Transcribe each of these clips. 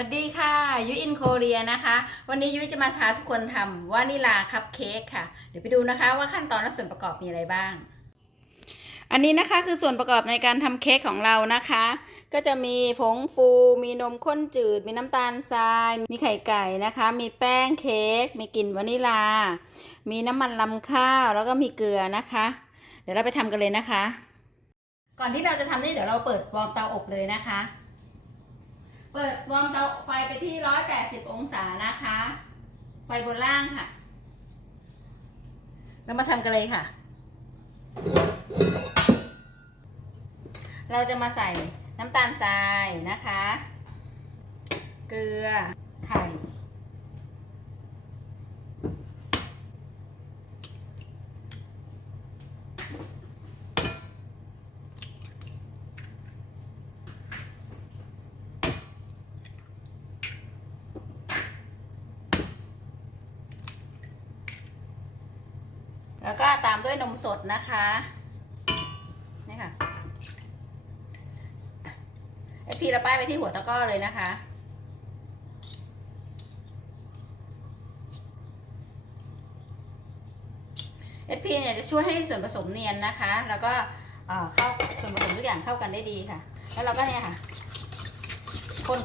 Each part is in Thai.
วัสดีค่ะยุ้ยอินโคเรียนะคะ วันนี้ยุ้ยจะมาพาทุกคนทำวานิลาคัพเค้กค่ะ เดี๋ยวไปดูนะคะว่าขั้นตอนและส่วนประกอบมีอะไรบ้าง อันนี้นะคะคือส่วนประกอบในการทำเค้กของเรานะคะ ก็จะมีผงฟู มีนมข้นจืด มีน้ำตาลทราย มีไข่ไก่นะคะ มีแป้งเค้ก มีกลิ่นวานิลา มีน้ำมันลำข้าว แล้วก็มีเกลือนะคะ เดี๋ยวเราไปทำกันเลยนะคะ ก่อนที่เราจะทำนี่เดี๋ยวเราเปิดวอร์มเตาอบเลยนะคะ เปิดวอร์มเตาไฟไปที่ 180 องศานะคะ ไฟบนล่างค่ะ แล้วมาทำกันเลยค่ะ เราจะมาใส่น้ำตาลทรายนะคะ เกลือ ไข่ ตามด้วยนมสดนะคะ นี่ค่ะไอพีเราป้ายไปที่หัวตะก้อเลยนะคะเอสพีเนี่ยจะช่วยให้ส่วนผสมเนียนนะคะ แล้วก็เอ่อเข้าส่วนผสมทุกอย่างเข้ากันได้ดีค่ะ แล้วเราก็เนี่ยค่ะ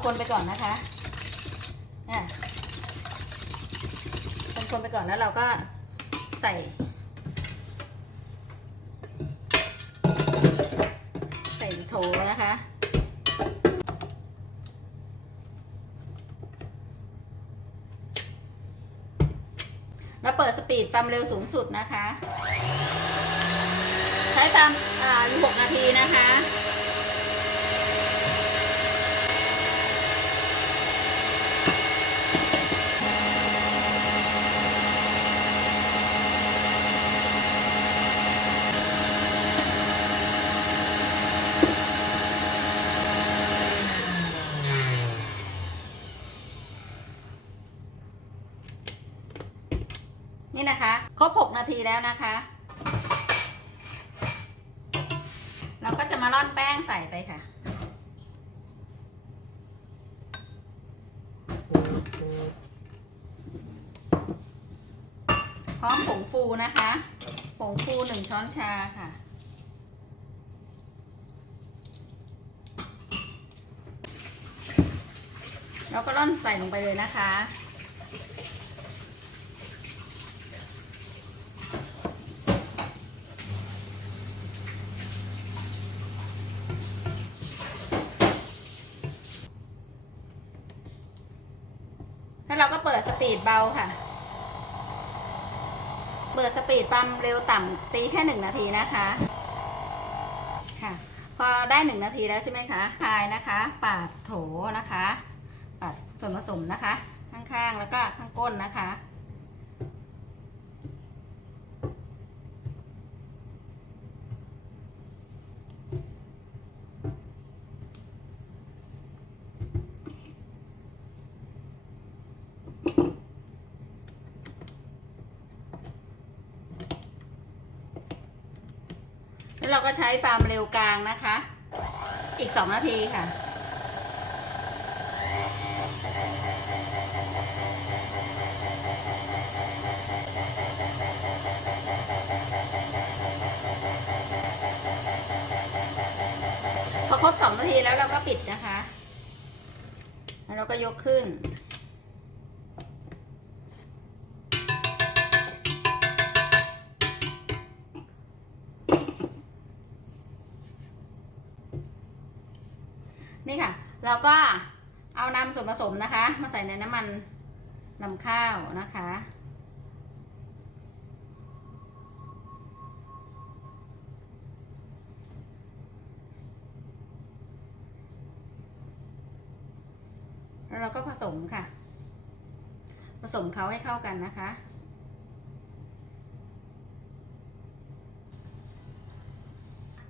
คนๆไปก่อนนะคะเนี่ยคนๆไปก่อนแล้วเราก็ใส่ ใส่โถนะคะ มาเปิดสปีดความเร็วสูงสุดนะคะ ใช้ความอ่าหกนาทีนะคะ นี่นะคะ ครบ 6 นาที แล้วนะคะ เราก็จะมาร่อนแป้งใส่ไปค่ะ พร้อมผงฟูนะคะ ผงฟูหนึ่งช้อนชาค่ะแล้วก็ร่อนใส่ลงไปเลยนะคะ แล้วเราก็เปิดสปีดเบาค่ะ เปิดสปีดปั๊มเร็วต่ำตีแค่หนึ่งนาทีนะคะ ค่ะ พอได้หนึ่งนาทีแล้วใช่ไหมคะคลายนะคะ ปาดโถนะคะ ปาดส่วนผสมนะคะ ข้างๆ แล้วก็ข้างก้นนะคะ ก็ใช้ความเร็วกลางนะคะ อีก2นาทีค่ะ พอครบ2นาทีแล้วเราก็ปิดนะคะ แล้วเราก็ยกขึ้น มนะคะ มาใส่ในน้ำมันลำข้าวนะคะ แล้วเราก็ผสมค่ะ ผสมเขาให้เข้ากันนะคะ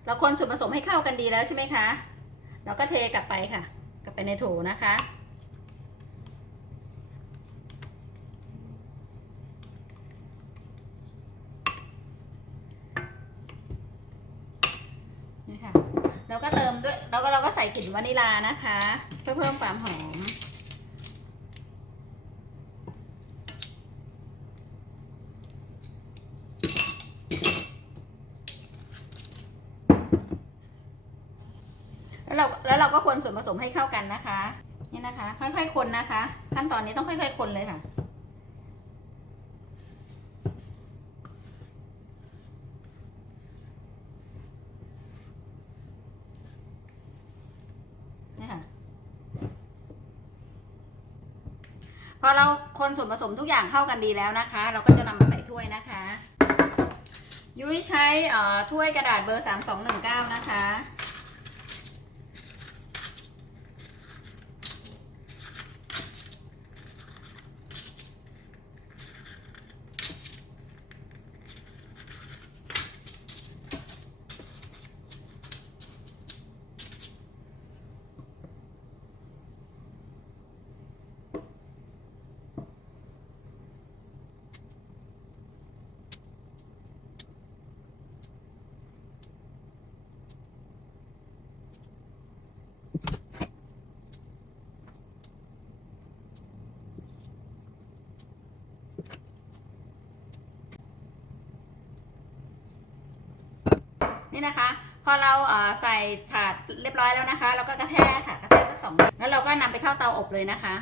เราคนส่วนผสมให้เข้ากันดีแล้วใช่ไหมคะ เราก็เทกลับไปค่ะ กลับไปในโถนะคะ แล้วก็เติมด้วย แล้วก็เราก็ใส่กลิ่นวานิลานะคะ เพื่อเพิ่มความหอม แล้วเราแล้วเราก็คนส่วนผสมให้เข้ากันนะคะ นี่นะคะ ค่อยๆคนนะคะ ขั้นตอนนี้ต้องค่อยๆคนเลยค่ะ พอเราคนส่วนผสมทุกอย่างเข้ากันดีแล้วนะคะ เราก็จะนำมาใส่ถ้วยนะคะ ยุ้ยใช้ถ้วยกระดาษเบอร์ 3219 นะคะ นี่นะคะ พอเราเใส่ถาดเรียบร้อยแล้วนะคะ เราก็กระแทกค่ะกระแทกทั้งสองแล้วเราก็นำไปเข้าเตาอบเลยนะคะ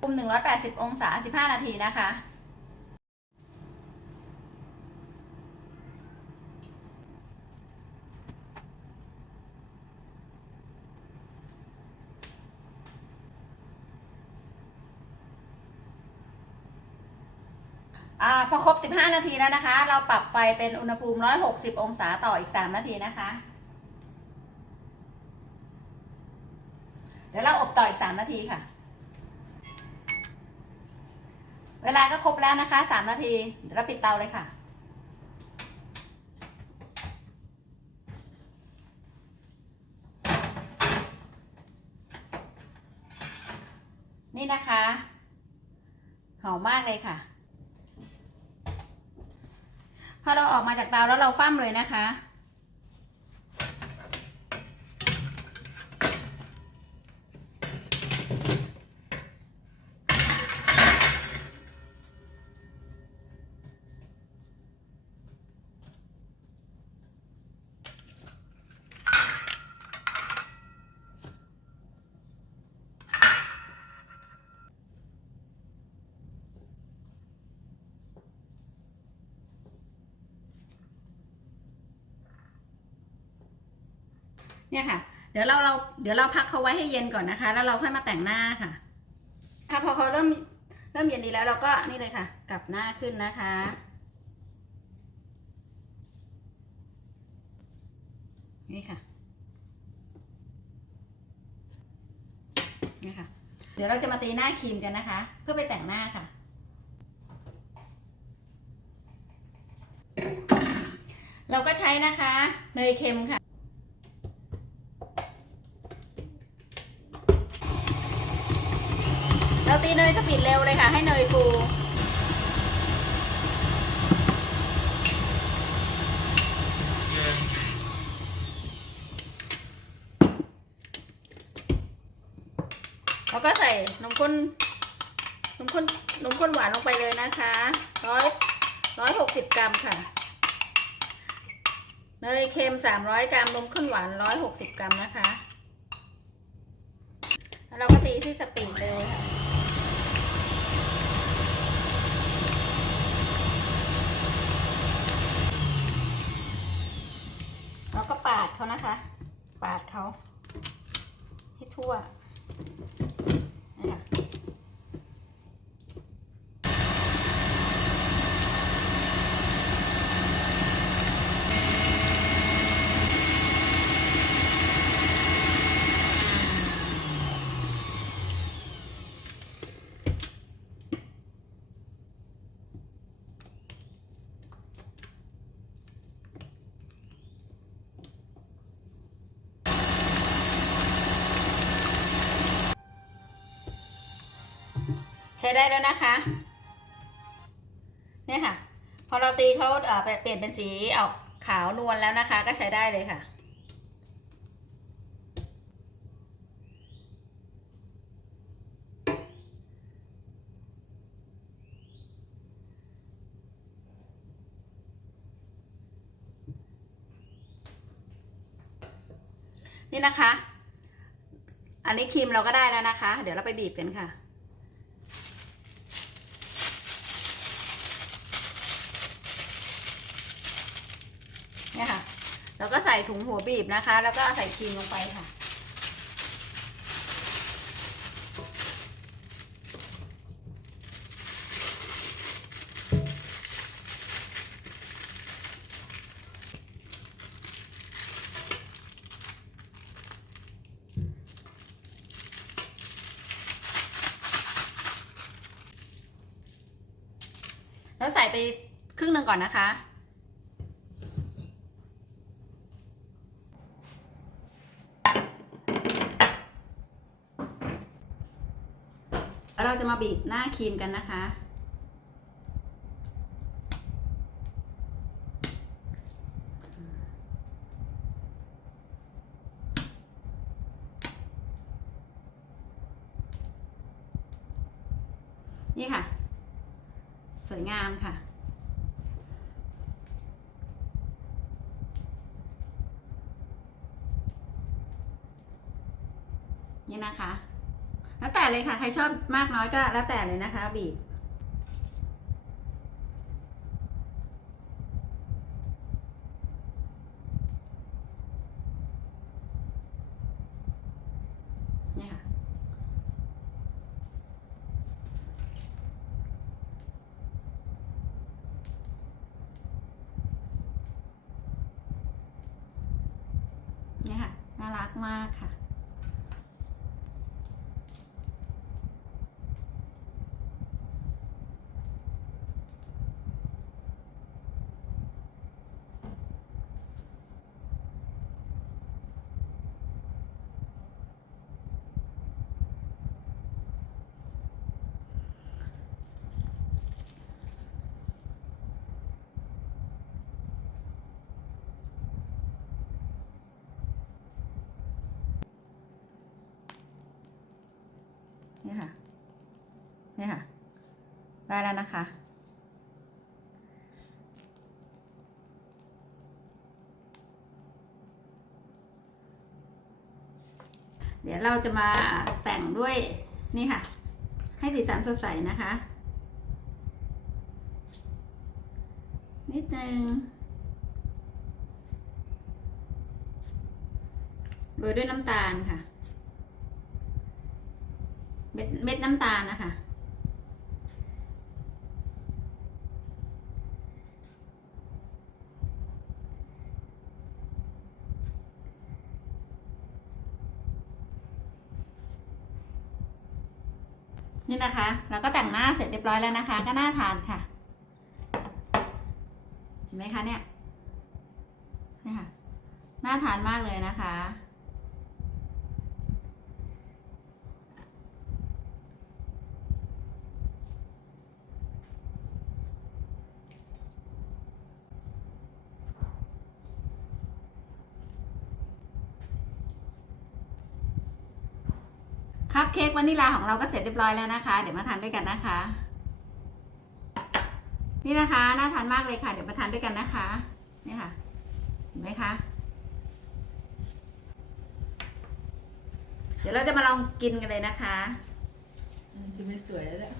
ปุ่ม180 องศา 15 นาทีนะคะ 5 นาทีแล้วนะคะ เราปรับไฟเป็นอุณหภูมิ 160 องศาต่ออีก 3 นาทีนะคะ เดี๋ยวเราอบต่ออีก 3 นาทีค่ะ เวลาก็ครบแล้วนะคะ 3 นาที เดี๋ยวเราปิดเตาเลยค่ะนี่นะคะ หอมมากเลยค่ะ พอเราออกมาจากเตาแล้วเราฟั่มเลยนะคะ เนี่ยค่ะ เดี๋ยวเราเราเดี๋ยวเราพักเขาไว้ให้เย็นก่อนนะคะ แล้วเราค่อยมาแต่งหน้าค่ะ ค่ะพอเขาเริ่มเริ่มเย็นดีแล้วเราก็นี่เลยค่ะ กลับหน้าขึ้นนะคะนี่ค่ะนี่ค่ะ เดี๋ยวเราจะมาตีหน้าครีมกันนะคะ เพื่อไปแต่งหน้าค่ะ เราก็ใช้นะคะเนยเค็มค่ะ เรา ตีเนยสปีดเร็วเลยค่ะ ให้เนยฟูแล้วก็ใส่นมข้นนมข้นนมข้นหวานลงไปเลยนะคะร้อยร้อยหกสิบกรัมค่ะ เนยเค็มสามร้อยกรัมนมข้นหวานร้อยหกสิบกรัมนะคะ แล้วเราก็ตีที่สปีดเร็วค่ะ แล้วก็ปาดเขานะคะ ปาดเขาให้ทั่ว ช้ได้แล้วนะคะ เนี่ยค่ะ พอเราตีเขาเอ่อเปลี่ยนเป็นสีออกขาวนวลแล้วนะคะ ก็ใช้ได้เลยค่ะ นี่นะคะ อันนี้ครีมเราก็ได้แล้วนะคะ เดี๋ยวเราไปบีบกันค่ะ เนี่ยค่ะ แล้วก็ใส่ถุงหัวบีบนะคะ แล้วก็ใส่ครีมลงไปค่ะ แล้วใส่ไปครึ่งหนึ่งก่อนนะคะ แล้ว เราจะมาบีบหน้าครีมกันนะคะ นี่ค่ะ สวยงามค่ะนี่นะคะ แล้วแต่เลยค่ะ ใครชอบมากน้อยก็แล้วแต่เลยนะคะ บีบนี่ค่ะ นี่ค่ะ น่ารักมากค่ะ นี่ค่ะ นี่ค่ะ ได้แล้วนะคะ เดี๋ยวเราจะมาแต่งด้วยนี่ค่ะ ให้สีสันสดใสนะคะ นิดนึงโรยด้วยน้ำตาลค่ะ เม็ดเม็ดน้ำตาลนะคะ นี่นะคะเราก็แต่งหน้าเสร็จเรียบร้อยแล้วนะคะ ก็น่าทานค่ะ เห็นไหมคะเนี่ยนี่ค่ะน่าทานมากเลยนะคะ คัพเค้กวานิลาของเราก็เสร็จเรียบร้อยแล้วนะคะ เดี๋ยวมาทานด้วยกันนะคะ นี่นะคะน่าทานมากเลยค่ะ เดี๋ยวมาทานด้วยกันนะคะนี่ค่ะ เห็นไหมคะ เดี๋ยวเราจะมาลองกินกันเลยนะคะอืมจะไม่สวยแล้วแหละ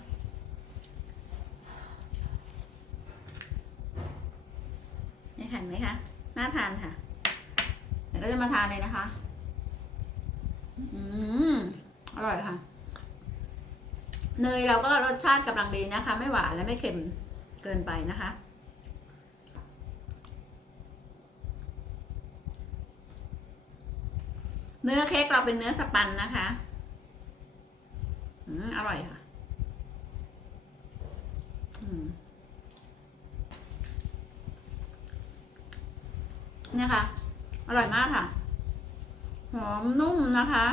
นี่ค่ะเห็นไหมคะ น่าทานค่ะ เดี๋ยวเราจะมาทานเลยนะคะ อืม อร่อยค่ะ เนยเราก็รสชาติกำลังดีนะคะ ไม่หวานและไม่เค็มเกินไปนะคะ เนื้อเค้กเราเป็นเนื้อสปันนะคะอืมอร่อยค่ะเนี่ยค่ะ อร่อยมากค่ะ หอมนุ่มนะคะ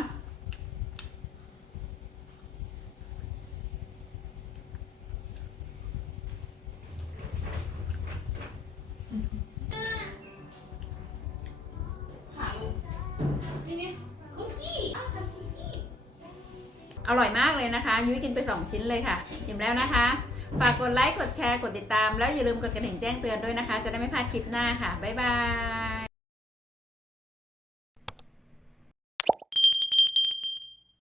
ร่อยมากเลยนะคะ ยุ้ยกินไป 2 ชิ้นเลยค่ะอิ่มแล้วนะคะ ฝากกดไลค์ กดแชร์ กดติดตาม แล้วอย่าลืมกดกระดิ่งแจ้งเตือนด้วยนะคะ จะได้ไม่พลาดคลิปหน้าค่ะ บ๊ายบาย